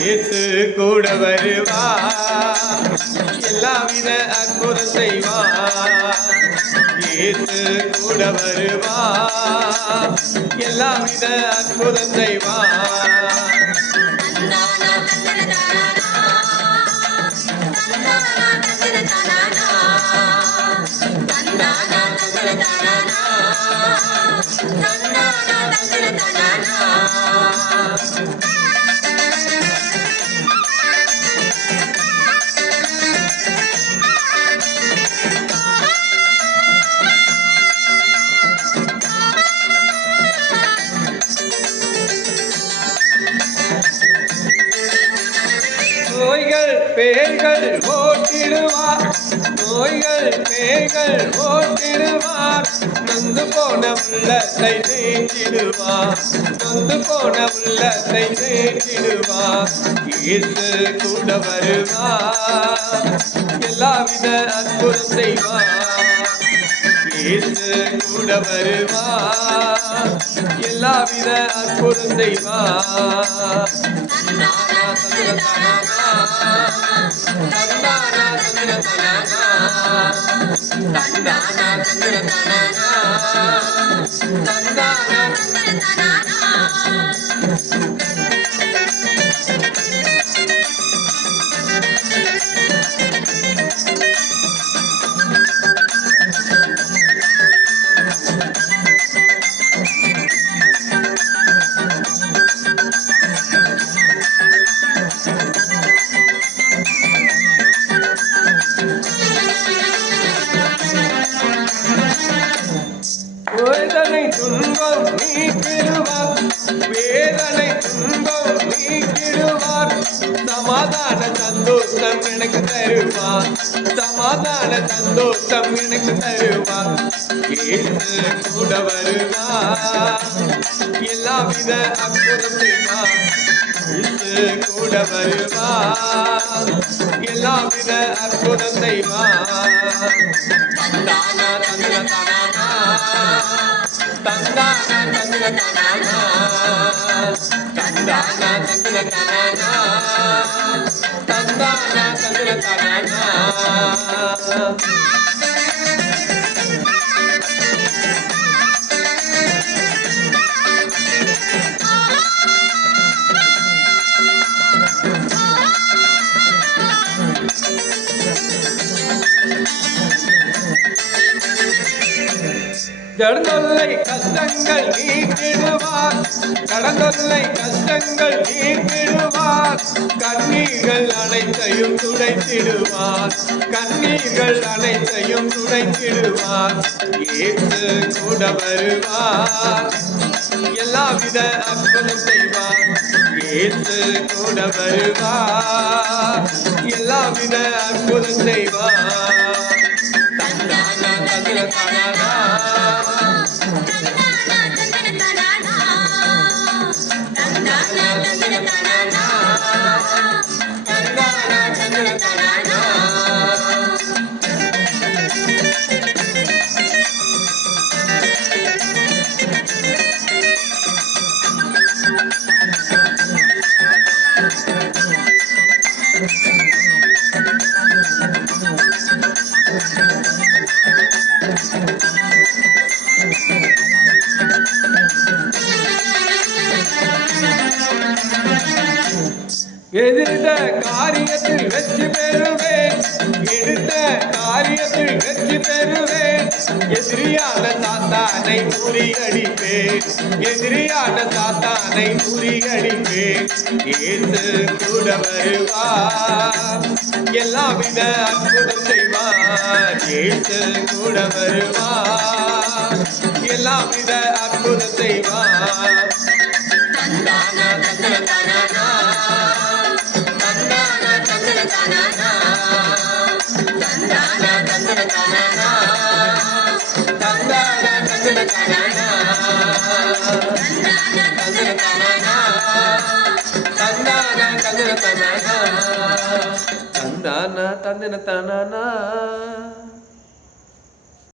இயேசு கூட வருவா, எல்லாவித அற்புதம் செய்வா. இயேசு கூட வருவா, எல்லாவித அற்புதம் செய்வா. நோய்கள் பேய்கள் ஓட்டிடுவார், நோய்கள் பேய்கள் ஓட்டிடுவார். நொந்து போன உள்ளத்தை தேற்றிடுவார், நொந்து போன உள்ளத்தை தேற்றிடுவார். இயேசு கூட வருவார், எல்லாவித அற்புதம் செய்வார். இயேசு கூட வருவார், எல்லாவித அற்புதம் செய்வார். வேதனை துன்பம் நீக்கிடுவார், வேதனை துன்பம் நீக்கிடுவார். சமாதான சந்தோஷம் எனக்கு தருவார், சமாதான சந்தோஷம் எனக்கு தருவார். இயேசு கூட வருவார், எல்லாவித அற்புதம் செய்வார். இயேசு கூட வருவார், எல்லாவித அற்புதம் செய்வார். தந்தானா தந்தனா தந்தானா தந்தனா தந்தானா தந்தனா தந்தானா தந்தனா. கடந்தொல்லை கஷ்டங்கள் நீக்கிடுவார், கடந்தொல்லை கஷ்டங்கள் நீக்கிடுவார். கண்ணீர்கள் அனைத்தையும் துடைத்திடுவார், கண்ணீர்கள் அனைத்தையும் துடைத்திடுவார். இயேசு கூட வருவார், எல்லாவித அற்புதம் செய்வார். இயேசு கூட வருவார், எல்லாவித அற்புதம் செய்வார். தந்தானா தந்தனா எடுத்த காரியத்தில் வெற்றி பெறுவேன், எடுத்த காரியத்தில் வெற்றி பெறுவேன். எதிரியான சாத்தானை முறியடிப்பேன், எதிரியான சாத்தானை முறியடிப்பேன். இயேசு கூட வருவார், எல்லாவித அற்புதம் செய்வார். இயேசு கூட வருவார், எல்லாவித அற்புதம் செய்வார். தந்தானா தந்தனா தந்தானா தானா தந்தன தானா